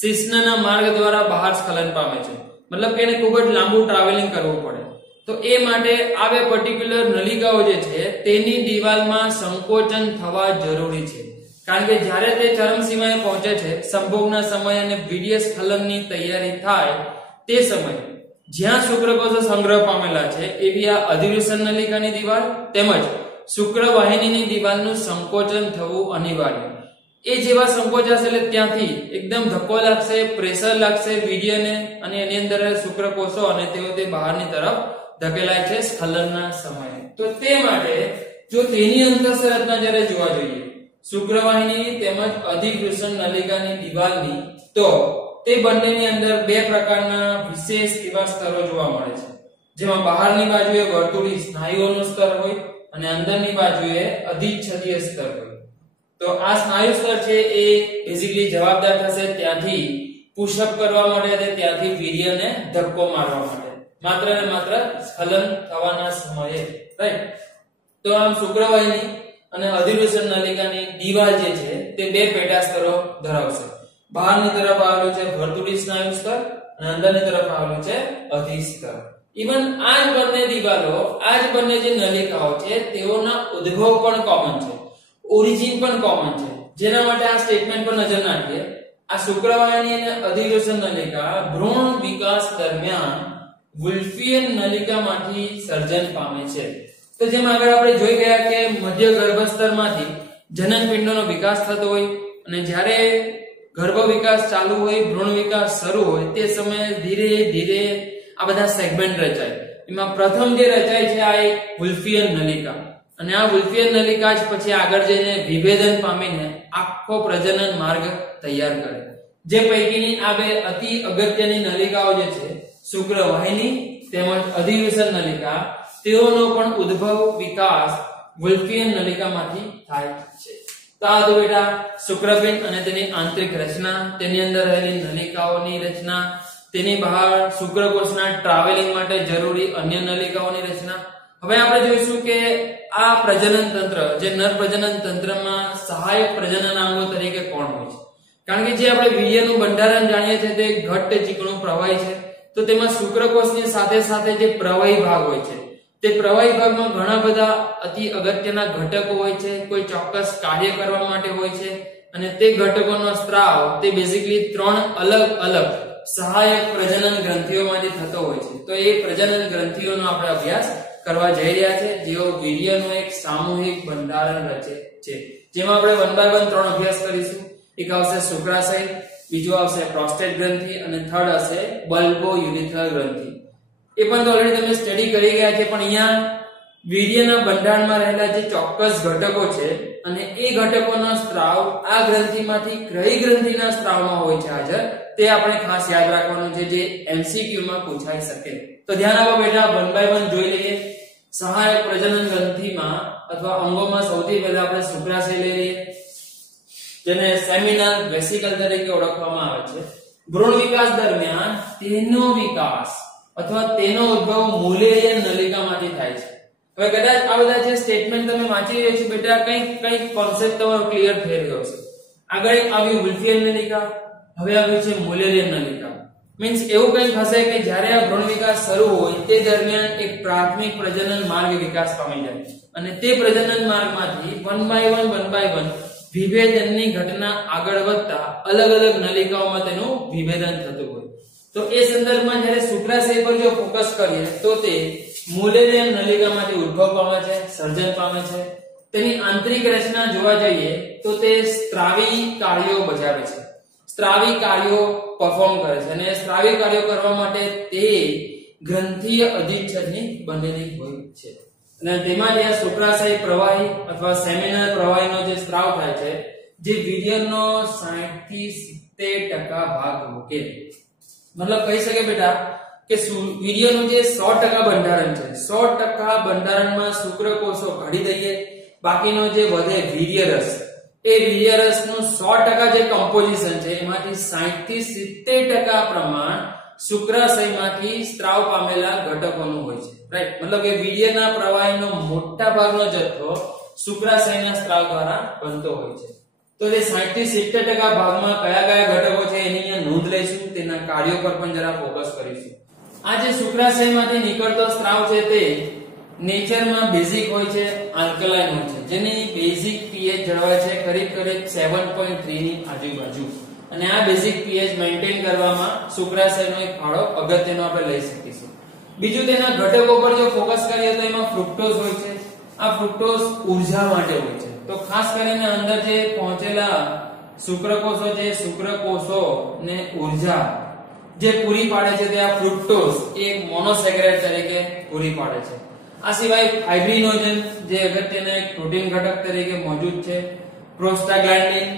શિશ્નના માર્ગ દ્વારા બહાર સ્ખલન પામે છે. મતલબ કે એને ખૂબ જ લાંબુ ટ્રાવેલિંગ કરવું પડે. તો એ માટે આ બે પર્ટિક્યુલર નલિકાઓ જે છે તેની દિવાલમાં સંકોચન થવા જરૂરી છે, કારણ કે જ્યારે તે ચરમસીમાએ પહોંચે છે, સંભોગના સમય અને વીર્ય સ્ખલનની તૈયારી થાય તે સમયે જ્યાં શુક્રકોષો સંગ્રહ પામેલા છે એવી આ અધિવૃષણ નલિકાની દિવાલ તેમજ શુક્રવાહિનીની દિવાલનું સંકોચન થવું અનિવાર્ય. એ જેવા સંકોચાશે એટલે ત્યાંથી એકદમ ધક્કો લાગશે, પ્રેશર લાગશે વીર્યને અને એની અંદર શુક્રકોષો અને તેઓ તે બહારની તરફ ધકેલાય છે સ્ખલનના સમયે. તો તે માટે જો તેની અંતઃસંરચના જ્યારે જોવા જોઈએ શુક્રવાહિની તેમજ અધિવૃષણ નલિકાની દિવાલની, તો તે બંનેની અંદર બે પ્રકારના વિશેષ એવા સ્તરો જોવા મળે છે, જેમાં બહારની બાજુએ વર્તુળી સ્નાયુઓનું સ્તર હોય અને અંદરની બાજુએ અધિચ્છદીય સ્તર હોય. તો આ સ્નાયુ સ્તર છે એ બેઝિકલી જવાબદાર થશે ત્યાંથી પુશઅપ કરવા માટે અને ત્યાંથી વીર્યને ધક્કો મારવા માટે, માત્ર ને માત્ર સ્ખલન થવાના સમયે, રાઈટ. તો આમ શુક્રવાહિની અને અધિવૃષણ નલિકાની દિવાલ જે છે તે બે પેટા સ્તરો ધરાવશે. બહારની તરફ આવેલું છે વર્તુળી સ્નાયુ સ્તર અને અંદરની તરફ આવેલું છે અધિસ્તર. ઇવન આ જ બંને દિવાલો, આ જ બંને જે નલિકાઓ છે તેઓના ઉદ્ભવ પણ કોમન છે, ઓરિજિન પણ કોમન છે. જેના માટે આ સ્ટેટમેન્ટ પર નજર નાખીએ. આ શુક્રવાહિની અને અધિવૃષણ નલિકા ભ્રૂણ વિકાસ દરમિયાન વુલ્ફિયન નલિકામાંથી સર્જન પામે છે. તો જેમ આગળ આપણે જોઈ ગયા કે મધ્ય ગર્ભસ્તરમાંથી જનનપિંડોનો વિકાસ થતો હોય અને જ્યારે ગર્ભ વિકાસ ચાલુ હોય, ભ્રૂણ વિકાસ શરૂ હોય તે સમયે ધીરે ધીરે આ બધા સેગમેન્ટ રચાય. એમાં પ્રથમ જે રચાય છે આ એક વુલ્ફિયન નલિકા, અને આ વુલ્ફિયન નલિકા જ પછી આગળ જઈને વિભેદન પામીને આખો પ્રજનન માર્ગ તૈયાર કરે. જે પૈકીની આ બે અતિ અગત્યની નલિકાઓ જે છે શુક્રવાહિની તેમજ અધિવૃષણ નલિકા, તેઓનો પણ ઉદ્ભવ વિકાસ વુલ્ફિયન નલિકામાંથી થાય છે. તો આ તો બેટા શુક્રપિંડ અને તેની આંતરિક રચના, તેની અંદર રહેલી નલિકાઓની રચના, તેની બહાર શુક્રકોષના ટ્રાવેલિંગ માટે જરૂરી અન્ય નલિકાઓની રચના. હવે આપણે જોઈશું કે આ પ્રજનન તંત્ર, જે નર પ્રજનન તંત્રમાં સહાયક પ્રજનનાંગો તરીકે કોણ હોય છે. કારણ કે જે આપણે વીર્યનું બંધારણ જાણીએ છીએ તે ઘટ્ટ ચીકણું પ્રવાહી છે, તો તેમાં શુક્રકોષની સાથે સાથે જે પ્રવાહી ભાગ હોય છે તે પ્રવાહી ભાગમાં ઘણા બધા અતિ અગત્યના ઘટકો હોય છે, કોઈ ચોક્કસ કાર્ય કરવા માટે હોય છે, અને તે ઘટકોનો સ્ત્રાવ તે બેઝિકલી ત્રણ અલગ અલગ સહાયક પ્રજનન ગ્રંથિઓમાંથી થતો હોય છે. તો એ પ્રજનન ગ્રંથિઓનો આપણે અભ્યાસ કરવા જઈ રહ્યા છે, જેઓ વીર્યનું એક સામૂહિક બંધારણ રચે છે. જેમાં આપણે 1 by 1 ત્રણ અભ્યાસ કરીશું. એક આવશે શુક્રાશય, બીજો આવશે પ્રોસ્ટેટ ગ્રંથિ અને થર્ડ હશે બલ્બો યુરિથ્રલ ગ્રંથિ. એ પણ તો ઓલરેડી તમે સ્ટડી કરી ગયા છે, પણ અહીંયા વીર્યના બંધારણમાં રહેલા જે ચોક્કસ ઘટકો છે અને એ ઘટકોનો સ્ત્રાવ આ ગ્રંથિમાંથી કઈ ગ્રંથિના સ્ત્રાવમાં હોય છે હાજર, તે આપણે ખાસ યાદ રાખવાનું છે, જે એમસીક્યુ માં પૂછાઈ શકે. તો ધ્યાન આપો બેટા, 1 by 1 જોઈ લઈએ. સહાયક પ્રજનન ગ્રંથિમાં અથવા અંગોમાં સૌથી પહેલા આપણે શુક્રાશય લઈ લઈએ, જેને સેમિનલ વેસિકલ તરીકે ઓળખવામાં આવે છે. ભ્રૂણ વિકાસ દરમિયાન તેનો વિકાસ અથવા તેનો ઉદ્ભવ મુલેરિયન નલિકામાંથી થાય છે. હવે કદાચ આ બધા જે સ્ટેટમેન્ટ તમે વાંચી રહ્યા છો બેટા કઈ કોન્સેપ્ટ તમારો ક્લિયર થઈ રહ્યો છે. આગળ આવ્યું વુલ્ફિયન નલિકા, હવે આવ્યું છે મુલેરિયન નલિકા. મીન્સ એવું કંઈક હશે કે જ્યારે આ ભ્રૂણ વિકાસ શરૂ હોય તે દરમિયાન એક પ્રાથમિક પ્રજનન માર્ગ વિકાસ પામી જાય અને તે પ્રજનન માર્ગમાંથી 1 by 1 વિભેદનની ઘટના આગળ વધતા અલગ અલગ નલિકાઓમાં તેનું વિભેદન થતું હોય. તો એ સંદર્ભમાં જ્યારે શુક્રાશય પર જો ફોકસ કરીએ તો તે મુલેરિયન નલિકામાંથી ઉદ્ભવ પામે છે, સર્જન પામે છે. તેની આંતરિક રચના જોવા જઈએ તો તે સ્ત્રાવી કાર્યો બજાવે છે, સ્ત્રાવી કાર્યો પરફોર્મ કરે છે અને સ્ત્રાવી કાર્યો કરવા માટે તે ગ્રંથીય અધિચ્છદની બનેલી હોય છે. અને તેમાં જે શુક્રાશય પ્રવાહી અથવા સેમિનલ પ્રવાહીનો જે સ્ત્રાવ થાય છે જે વીર્યનો 60 થી 70% ભાગ મૂકે. મતલબ કહી શકે બેટા કે વીર્યનું જે 100% બંધારણ છે 100% બંધારણમાં શુક્રકોષો કાઢી દઈએ, બાકીનો જે વધે વીર્યરસ, એ વીર્યરસનું 100% જે કમ્પોઝિશન છે એમાંથી 60 થી 70% પ્રમાણ શુક્રાશયમાંથી સ્ત્રાવ પામેલા ઘટકોનું હોય છે. રાઈટ, મતલબ કે વીર્યના પ્રવાહીનો મોટા ભાગનો જથ્થો શુક્રાશયના સ્ત્રાવ દ્વારા બનતો હોય છે. તો જે 60 થી 70% ભાગમાં કયા કયા ઘટકો છે એની અહીંયા નોંધ લઈશું, તેના કાર્યો પર પણ જરા ફોકસ કરીશું. આ જે શુક્રાશયમાંથી નીકળતો સ્ત્રાવ છે તે નેચરમાં બેઝિક હોય છે, આલ્કલાઇન હોય છે, જેની બેઝિક pH જળવાય છે કરીબ 7.3 ની આજુબાજુ. અને આ બેઝિક pH મેન્ટેન કરવામાં શુક્રાશયનો એક ફાળો અગત્યનો આપણે લઈ શકીશું. બીજું તેના ઘટકો પર જો ફોકસ કરીએ તો એમાં ફ્રુક્ટોઝ હોય છે. આ ફ્રુક્ટોઝ ઉર્જા માટે હોય છે. તો ખાસ કરીને અંદર જે પહોંચેલા શુક્રકોષો છે, શુક્રકોષોને ઉર્જા જે પૂરી પાડે છે તે આ ફ્રુક્ટોઝ એક મોનોસેકેરાઇડ તરીકે પૂરી પાડે છે. આ સિવાય ફાઇબ્રિનોજન જે અગત્યનો એક પ્રોટીન ઘટક તરીકે મોજૂદ છે, પ્રોસ્ટાગ્લેન્ડિન,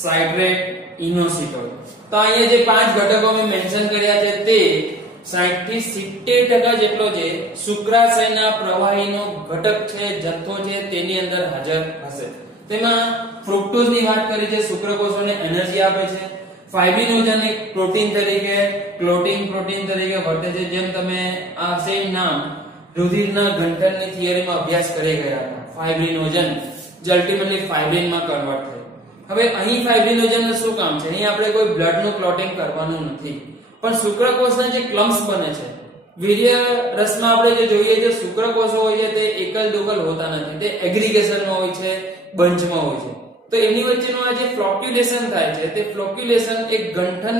સાઇટ્રેટ, ઇનોસિટોલ. તો અહીંયા જે 5 ઘટકો મેં મેન્શન કર્યા છે તે 60 થી 70% જેટલો જે શુક્રાશયના પ્રવાહીનો ઘટક છે, જથ્થો છે તેની અંદર હાજર હશે. તેમાં ફ્રુક્ટોઝની વાત કરી છે, શુક્રકોષોને એનર્જી આપે છે. ફાઇબ્રિનોજન એક પ્રોટીન તરીકે, ક્લોટિંગ પ્રોટીન તરીકે વર્તે છે. જેમ તમે આ સેમ નામ રુધિરના ગંઠનની થિયરીમાં અભ્યાસ કરી ગયા હતા, ફાઇબ્રિનોજન જે અલ્ટિમેટલી ફાઇબ્રિનમાં કન્વર્ટ થાય. હવે અહીં ફાઇબ્રિનોજનનું શું કામ છે? અહીં આપણે કોઈ બ્લડનું ક્લોટિંગ કરવાનું નથી, પણ શુક્રકોષના જે ક્લમ્સ બને છે, વીર્ય રસમાં આપણે જે જોઈએ છે શુક્રકોષો હોય છે તે એકલ દોકલ હોતા નથી, તે એગ્રીગેશનમાં હોય છે, બંચમાં હોય છે. તો એની વચ્ચેનું આ જે ફ્લોક્યુલેશન થાય છે તે ફ્લોક્યુલેશન એક ગંઠન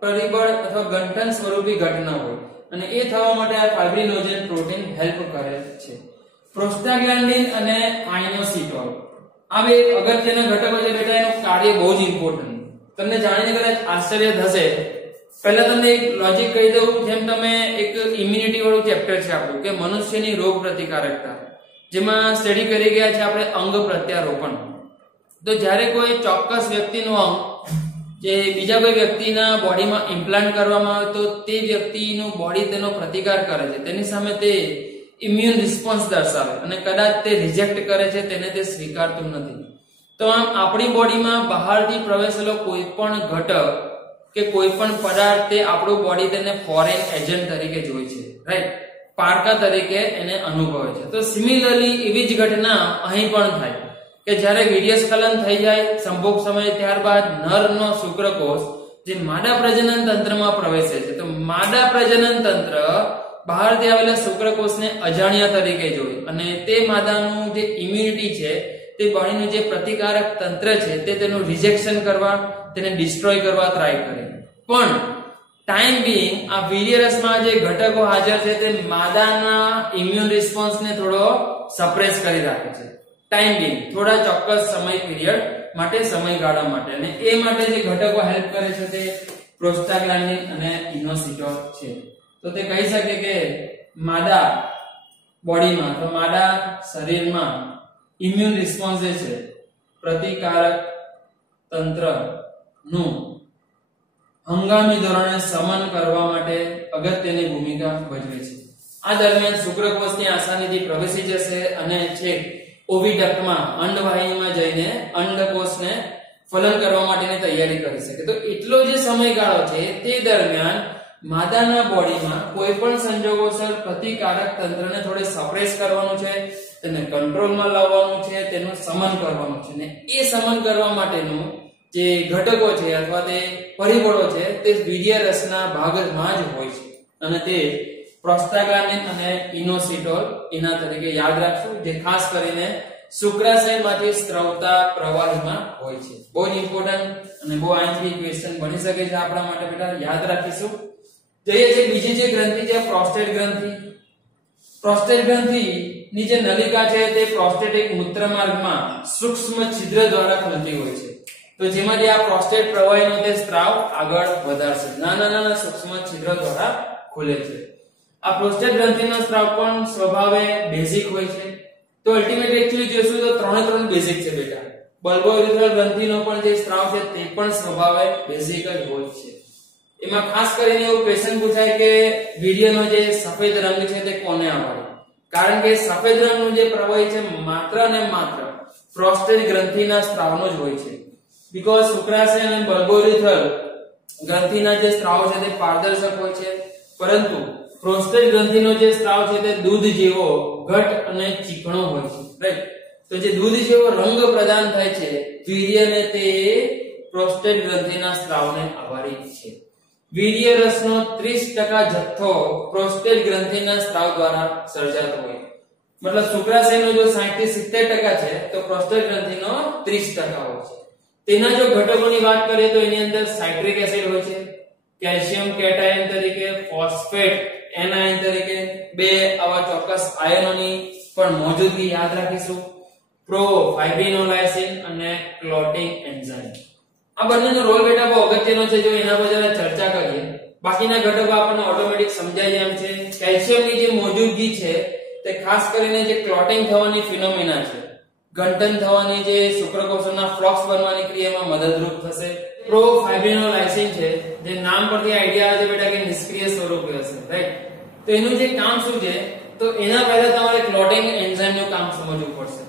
પરિબળ અથવા ગંઠન સ્વરૂપી ઘટના હોય અને એ થવા માટે આ ફાઇબ્રિનોજન પ્રોટીન હેલ્પ કરે છે. પ્રોસ્ટાગ્લેન્ડિન અને આઇનોસિટોલ આ બે અગત્યના ઘટકો છે બેટા. એનું કાર્ય બહુ જ ઇમ્પોર્ટન્ટ. તમને જાણીને કદાચ આશ્ચર્ય થશે. પહેલા તમને એક લોજિક કહી દઉં, જેમ તમે એક ઇમ્યુનિટી વાળું ચેપ્ટર છે આપણું કે મનુષ્યની રોગ પ્રતિકારકતા, જેમાં સ્ટડી કરી ગયા છે આપણે અંગ પ્રત્યારોપણ. તો જ્યારે કોઈ ચોક્કસ વ્યક્તિનું અંગ જે બીજા કોઈ વ્યક્તિના બોડીમાં ઇમ્પ્લાન્ટ કરવામાં આવે તો તે વ્યક્તિનું બોડી તેનો પ્રતિકાર કરે છે, તેની સામે તે ઇમ્યુન રિસ્પોન્સ દર્શાવે અને કદાચ તે રિજેક્ટ કરે છે, તેને તે સ્વીકારતું નથી. તો આમ આપણી બોડીમાં બહારથી પ્રવેશેલો કોઈ પણ ઘટક કે કોઈ પણ પદાર્થ તે આપણું બોડી તેને ફોરેન એજન્ટ તરીકે જોઈ છે, રાઈટ, પારકા તરીકે એને અનુભવે છે. તો સિમિલરલી એવી જ ઘટના અહીં પણ થાય કે જ્યારે વીર્યસ્ખલન થઈ જાય સંભોગ સમયે, ત્યારબાદ નરનો શુક્રકોષ જે માદા પ્રજનન તંત્રમાં પ્રવેશે છે, તો માદા પ્રજનન તંત્ર બહારથી આવેલા શુક્રકોષને અજાણ્યા તરીકે જોઈ અને તે માદાનું જે ઇમ્યુનિટી છે, તે બોડીનું જે પ્રતિકારક તંત્ર છે તે તેનું રિજેક્શન કરવા, તેને ડિસ્ટ્રોય કરવા ટ્રાય કરે. પણ ટાઈમ બીઇંગ આ વીર્યરસમાં જે ઘટકો હાજર છે તે માદાના ઇમ્યુન રિસ્પોન્સને થોડો સપ્રેસ કરી રાખે છે. ટાઈમ બીઇંગ થોડા ચોક્કસ સમય પીરિયડ માટે, સમયગાળા માટે. અને એ માટે જે ઘટકો હેલ્પ કરે છે તે પ્રોસ્ટાગ્લેન્ડિન અને ઇનોસિટોલ છે. તો તે કહી શકે કે માદા બોડીમાં તો માદા શરીરમાં ઇમ્યુન રિસ્પોન્સ જે છે, પ્રતિકારક તંત્રનું હંગામી ધોરણે શમન કરવા માટે અગત્યની ભૂમિકા ભજવે છે. આ દરમિયાન શુક્રકોષની આસાનીથી પ્રવેશી જશે અને છેક ઓવિડક્ટમાં, અંડવાહિનીમાં જઈને અંડકોષને ફલન કરવા માટેની તૈયારી કરી શકે. તો એટલો જે સમયગાળો છે તે દરમિયાન માદાના બોડીમાં કોઈ પણ સંજોગોસર પ્રતિકારક તંત્રને થોડે સપ્રેસ કરવાનું છે, તેને કંટ્રોલમાં લાવવાનું છે, તેનું શમન કરવાનું છે ને એ શમન કરવા માટેનું જે ઘટકો છે અથવા તે પરિબળો છે તે વીર્યરસના ભાગમાં જ હોય છે અને તે પ્રોસ્ટાગ્લાન્ડિન અને ઇનોસિટોલ એના તરીકે યાદ રાખશું, જે ખાસ કરીને શુક્રાશયમાંથી સ્ત્રવતા પ્રવાહીમાં હોય છે. બહુ જ ઇમ્પોર્ટન્ટ અને બહુ આઈએમપી ક્વેશ્ચન બની શકે છે આપણા માટે, બેટા યાદ રાખીશું. જોઈએ છે બીજી જે ગ્રંથિ છે પ્રોસ્ટેટ ગ્રંથિ. પ્રોસ્ટેટ ગ્રંથિ ની જે નલિકા છે તે પ્રોસ્ટેટિક મૂત્રમાર્ગમાં સૂક્ષ્મ છિદ્ર દ્વારા ખુલતી હોય છે. તો જેમાંથી આ પ્રોસ્ટેટ પ્રવાહીનો તે સ્ત્રાવ આગળ વધારશે. નાના સૂક્ષ્મ છિદ્ર દ્વારા ખુલે છે. આ પ્રોસ્ટેટ ગ્રંથિનો સ્ત્રાવ પણ સ્વભાવે બેઝિક હોય છે. તો અલ્ટિમેટલી એક્ચ્યુઅલી જોઈશું તો ત્રણ બેઝિક છે બેટા. બલ્બોયુરેથ્રલ ગ્રંથિનો પણ જે સ્ત્રાવ છે તે પણ સ્વભાવે બેઝિક જ હોય છે. એમાં ખાસ કરીને એવું ક્વેશ્ચન પૂછાય કે વીર્યનો જે સફેદ રંગ છે તે કોને આભારે? કારણ કે સફેદ રંગનું જે પ્રવાહી છે માત્ર ને માત્ર પ્રોસ્ટેટ ગ્રંથિના સ્ત્રાવનો જ હોય છે. બીકોઝ શુક્રાશય અને બલ્બોયુરેથ્રલ ગ્રંથિના જે સ્ત્રાવ છે તે પારદર્શક હોય છે, પરંતુ પ્રોસ્ટેટ ગ્રંથિનો જે સ્ત્રાવ છે તે દૂધ જેવો ઘટ અને ચીકણો હોય છે, રાઈટ? તો જે દૂધ જેવો રંગ પ્રદાન થાય છે વીર્યને, તે પ્રોસ્ટેટ ગ્રંથિના સ્ત્રાવને આભારી છે. વીર્ય રસનો 30% જથ્થો પ્રોસ્ટેટ ગ્રંથિના સ્ત્રાવ દ્વારા સર્જાતો હોય. મતલબ શુક્રાશયનો જો 60 થી 70% છે તો પ્રોસ્ટેટ ગ્રંથિનો 30% હોય છે. તેના જો ઘટકોની વાત કરીએ તો એની અંદર સાઇટ્રિક એસિડ હોય છે, કેલ્શિયમ કેટાયન તરીકે, ફોસ્ફેટ એનાયન તરીકે બે આવા ચોક્કસ આયનોની પણ મોજૂદગી યાદ રાખીશું. પ્રોફાઇબ્રિનોલાઇસિન અને ક્લોટિંગ એન્ઝાઇમ. આ બંનેનો રોલ બેટા બહુ અગત્યનો છે. જો એના પર જરા ચર્ચા કરીએ, બાકીના ઘટકો આપણને ઓટોમેટિક સમજાઈ જાય એમ છે. કેલ્શિયમની જે મોજૂદગી છે તે ખાસ કરીને જે ક્લોટિંગ થવાની ફિનોમિના છે, ગંઠન થવાની જે શુક્રકોષોના ફ્લોક્સ બનવાની ક્રિયામાં મદદરૂપ થશે. પ્રોફાઇબ્રિનોલાઇસિન છે, જે નામ પરથી આઈડિયા આવે છે બેટા કે નિષ્ક્રિય સ્વરૂપે હશે, રાઈટ? તો એનું જે કામ શું છે, તો એના પહેલા તમારે ક્લોટિંગ એન્ઝાઇમનું કામ સમજવું પડશે.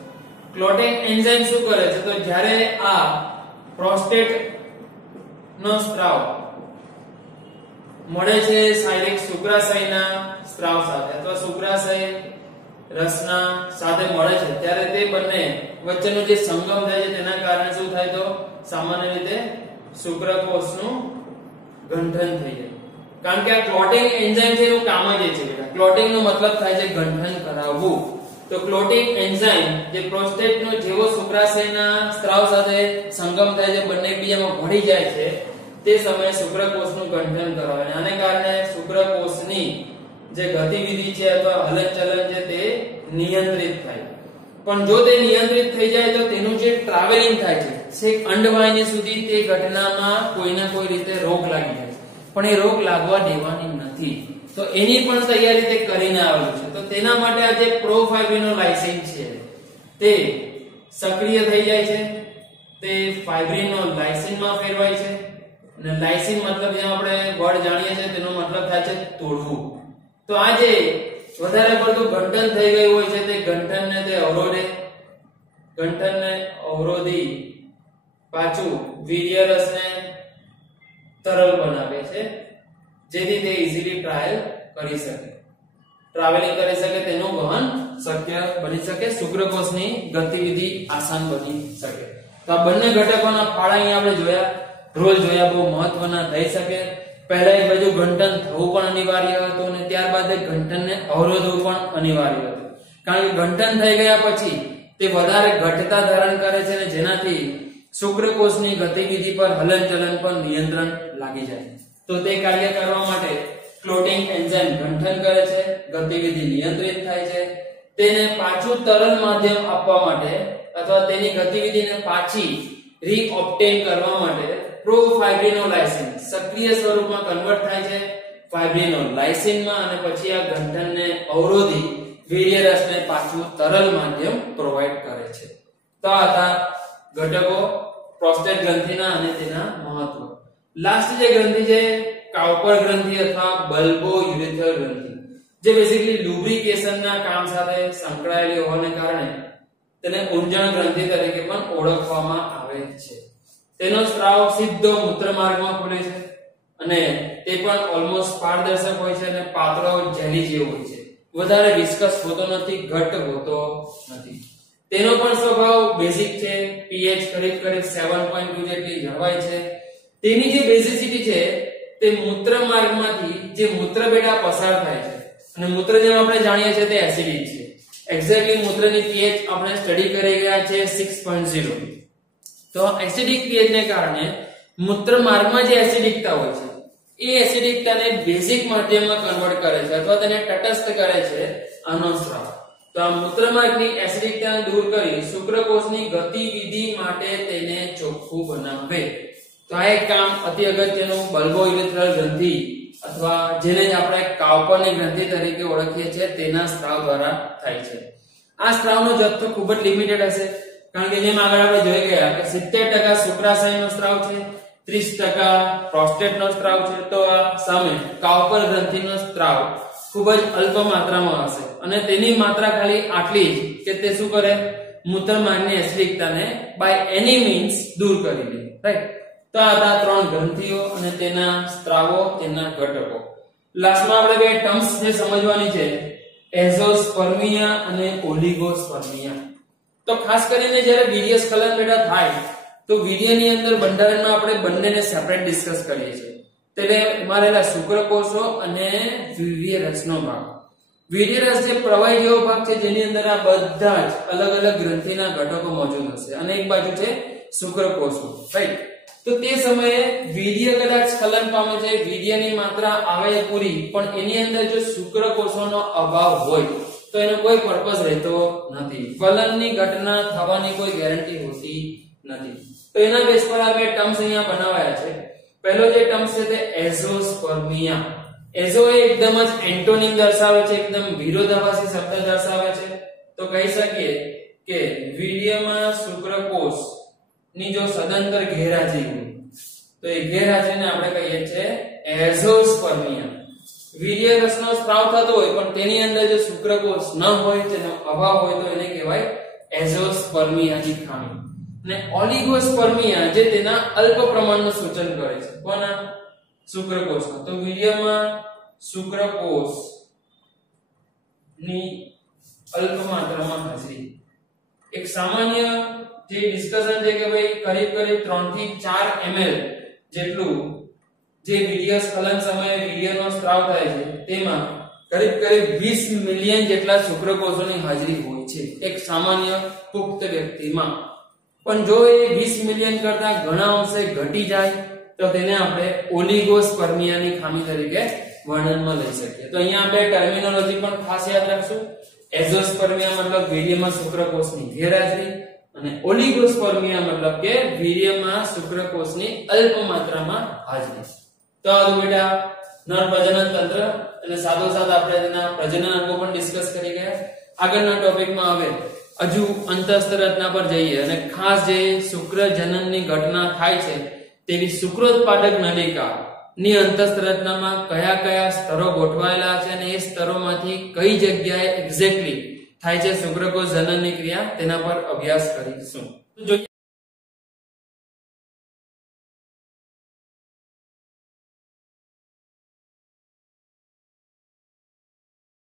ક્લોટિંગ એન્ઝાઇમ શું કરે છે, તો જ્યારે આ પ્રોસ્ટેટ નો સ્ત્રાવ મળે છે શારીરિક શુક્રાશયના સ્ત્રાવ સાથે અથવા શુક્રાશય રસના સાથે મળે છે, ત્યારે તે બંને વચ્ચેનો જે સંગમ થાય છે તેના કારણે શું થાય, તો સામાન્ય રીતે શુક્રકોષનું ગંઠન થઈ જાય. કારણ કે આ ક્લોટિંગ એન્ઝાઇમ છે એનું કામ જ છે બેટા. ક્લોટિંગ નો મતલબ થાય છે ગંઠન કરાવવું. તો ક્લોટિંગ એન્ઝાઇમ જે પ્રોસ્ટેટનો જેવો શુક્રાશયના સ્ત્રાવ સાથે સંગમ થાય છે, બંને એકબીજામાં ભળી જાય છે, તે સમયે શુક્રકોષનું ગંઠન કરાવે. આને કારણે શુક્રકોષની જે ગતિવિધિ છે અથવા હલનચલન છે તે નિયંત્રિત થાય. પણ જો તે નિયંત્રિત થઈ જાય તો તેનું જે ટ્રાવેલિંગ થાય છે છેક અંડવાહિની સુધી, તે ઘટનામાં કોઈને કોઈ રીતે રોક લાગી જાય છે, પણ એ રોક લાગવા દેવાની નથી. તો એની પણ તૈયારી તે કરીને આવેલું છે. તો તેના માટે આ જે પ્રોફાઇબ્રિનોલાઇસિન છે તે સક્રિય થઈ જાય છે, તે ફાઇબ્રિનોલાઇસિનમાં ફેરવાય છે. અને લાઇસિન મતલબ જેમ આપણે વર્ડ જાણીએ છીએ તેનો મતલબ થાય છે તોડવું. તો આ જે વધારે પડતું ગંઠન થઈ ગયું હોય છે તે ગંઠનને તે અવરોધે, ગંઠનને અવરોધી પાછું વીર્યરસને તરલ બનાવે છે, જેથી તે ઈઝીલી ટ્રાવેલિંગ કરી શકે, તેનું વહન શક્ય બની શકે, શુક્રકોષની ગતિવિધિ આસાન બની શકે. તો આ બંને ઘટકોના ફાળા અહીં આપણે જોયા, રોલ જોયા, બહુ મહત્વના થઈ શકે. પહેલા એક બાજુ ગંઠન થવું પણ અનિવાર્ય હતું અને ત્યારબાદ ગંઠનને અવરોધવું પણ અનિવાર્ય હતું. કારણ કે ગંઠન થઈ ગયા પછી તે વધારે ઘટતા ધારણ કરે છે અને જેનાથી શુક્રકોષની ગતિવિધિ પર હલનચલન પર નિયંત્રણ લાગી જાય. તો તે કાર્ય કરવા માટે ક્લોટિંગ એન્ઝાઇમ ગંઠન કરે છે, ગતિવિધિ નિયંત્રિત થાય છે. તેને પાછું તરલ માધ્યમ આપવા માટે અથવા તેની ગતિવિધિને પાછી રીઓબ્ટેન કરવા માટે પ્રોફાઇબ્રિનોલાઇસિન સક્રિય સ્વરૂપમાં કન્વર્ટ થાય છે ફાઇબ્રિનોલાઇસિનમાં અને પછી આ ગંઠનને અવરોધી વીર્યરસને પાછું તરલ માધ્યમ પ્રોવાઇડ કરે છે. તો આ હતા ઘટકો પ્રોસ્ટેટ ગ્રંથિના અને તેના મહત્વ. લાસ્ટ જે ગ્રંથિ છે કાઉપર ગ્રંથિ અથવા બલ્બોયુરેથ્રલ ગ્રંથિ, જે બેસિકલી લુબ્રિકેશનના કામ સાથે સંકળાયેલી હોવાને કારણે તેને ઊંજણ ગ્રંથિ તરીકે પણ ઓળખવામાં આવે છે. તેનો સ્ત્રાવ સીધો મૂત્રમાર્ગમાં ખુલે છે અને તે પણ ઓલમોસ્ટ પારદર્શક હોય છે અને પાતળો જેલી જેવો હોય છે, વધારે વિસ્કસ હોતો નથી, ઘટ્ટ હોતો નથી. તેનો પણ સ્વભાવ બેઝિક છે, pH કરીબ 7.2 જેટલી જળવાય છે. તેની જે બેઝિસિટી છે તે મૂત્રમાર્ગમાંથી જે મૂત્રબેડા પસાર થાય છે, અને મૂત્ર જેમ આપણે જાણીએ છીએ તે એસિડિક છે. એક્ઝેક્ટલી મૂત્રની pH આપણે સ્ટડી કરી ગયા છે 6.0. તો એસિડિક pH ને કારણે મૂત્રમાર્ગમાં જે એસિડિકતા હોય છે એ એસિડિકતાને બેઝિક માધ્યમમાં કન્વર્ટ કરે છે અથવા તેને તટસ્થ કરે છે આનો સ્રાવ. તો આ મૂત્રમાર્ગની એસિડિકતાને દૂર કરી શુક્રકોષની ગતિવિધિ માટે તેને ચોખ્ખું બનાવે. તો આ એક કામ અતિ અગત્યનું બલ્બોયુરેથ્રલ ગ્રંથિ અથવા જેને આપણે કાઉપરની ગ્રંથિ તરીકે ઓળખીએ છીએ તેના સ્ત્રાવ દ્વારા થાય છે. આ સ્ત્રાવનો જથ્થો ખૂબ જ લિમિટેડ હશે, કારણ કે જેમ આગળ આપણે જોઈ ગયા કે 70% શુક્રાશયનો સ્ત્રાવ છે, 30% પ્રોસ્ટેટનો સ્ત્રાવ છે. તો આ સામે કાઉપર ગ્રંથિનો સ્ત્રાવ ખૂબ જ અલ્પ માત્રામાં હશે અને તેની માત્રા ખાલી આટલી જ કે તે શું કરે, મૂત્રમાર્ગની એસિડિકતાને બાય એની મીન્સ દૂર કરી દે. રાઈટ. તો આ હતા 3 ગ્રંથિઓ અને તેના સ્ત્રાવો, તેના ઘટકો. લાસ્ટમાં આપણે બે ટર્મ્સ જે સમજવાની છે, એઝોસ્પર્મિયા અને ઓલિગોસ્પર્મિયા. તો ખાસ કરીને જ્યારે વીર્ય સ્ખલન બેટા થાય તો વીર્યની અંદર બંધારણમાં આપણે બંનેને સેપરેટ ડિસ્કસ કરીએ છીએ. એટલે મારેલા શુક્રકોષો અને વીર્યરસનો ભાગ. વીર્યરસ જે પ્રવાહી જેવો ભાગ છે જેની અંદર આ બધા જ અલગ અલગ ગ્રંથિના ઘટકો મોજૂદ હશે અને એક બાજુ છે શુક્રકોષો. રાઈટ. તો તે સમયે વીર્ય કદાચ સ્ખલન પામે છે, વીર્યની માત્રા આવે પૂરી, પણ એની અંદર જો શુક્રકોષોનો અભાવ હોય તો એનો કોઈ પર્પસ રહેતો નથી. ફલનની ઘટના થવાની કોઈ ગેરંટી હોતી નથી. તો એના બેઝ પર આ બે ટર્મ્સ અહીંયા બનાવાયા છે. પહેલો જે ટર્મ છે તે એઝોસ્પર્મિયા. એઝો એ એકદમ જ એન્ટોનિમ દર્શાવે છે, એકદમ વિરોધાભાસી શબ્દ દર્શાવે છે. તો કહી શકીએ કે વીર્યમાં શુક્રકોષ ની જો સદંતર ગેરહાજરી હોય તો એ ગેરહાજરીને આપણે કહીએ છીએ એઝોસ્પર્મિયા. વીર્યરસનો સ્ત્રાવ થતો હોય પણ તેની અંદર જો શુક્રકોષ ન હોય, તેનો અભાવ હોય તો એને કહેવાય એઝોસ્પર્મિયાની ખામી. અને ઓલિગોસ્પર્મિયા જે તેના અલ્પ પ્રમાણનું સૂચન કરે છે. કોના? શુક્રકોષનો. તો વીર્યમાં શુક્રકોષ ની અલ્પ માત્રામાં હાજરી. એક સામાન્ય જે ડિસ્કશન છે કે ભાઈ કરીબ 3 થી 4 ml જેટલું જે વીર્ય સ્ખલન સમયે વીર્યનો સ્ત્રાવ થાય છે તેમાં કરીબ 20 મિલિયન જેટલા શુક્રકોષોની હાજરી હોય છે એક સામાન્ય પુખ્ત વ્યક્તિમાં. પણ જો એ 20 મિલિયન કરતા ઘણા અંશે ઘટી જાય તો તેને આપણે ઓલિગોસ્પર્મિયાની ખામી તરીકે વર્ણનમાં લઈ શકીએ. તો અહીંયા આપણે ટર્મિનોલોજી પણ ખાસ યાદ રાખશું. એઝોસ્પર્મિયા મતલબ વીર્યમાં શુક્રકોષની ગેરહાજરી અને ઓલિગોસ્પર્મિયા મતલબ કે વીર્યમાં શુક્રકોષની અલ્પ માત્રામાં હાજરી. તો આ બેટા નર પ્રજનન તંત્ર અને સાથોસાથ આપણે તેના પ્રજનન અંગો પણ ડિસ્કસ કરી ગયા. આગળના ટોપિકમાં હવે હજુ અંતસ્થ રચના પર જઈએ અને ખાસ જે શુક્રજનનની ઘટના થાય છે તેવી શુક્રોત્પાદક નલિકા ની અંતસ્થ રચનામાં કયા કયા સ્તરો ગોઠવાયેલા છે અને એ સ્તરોમાંથી કઈ જગ્યાએ એક્ઝેક્ટલી થાય છે શુક્રકોષ જનનની ક્રિયા તેના પર અભ્યાસ કરીશું.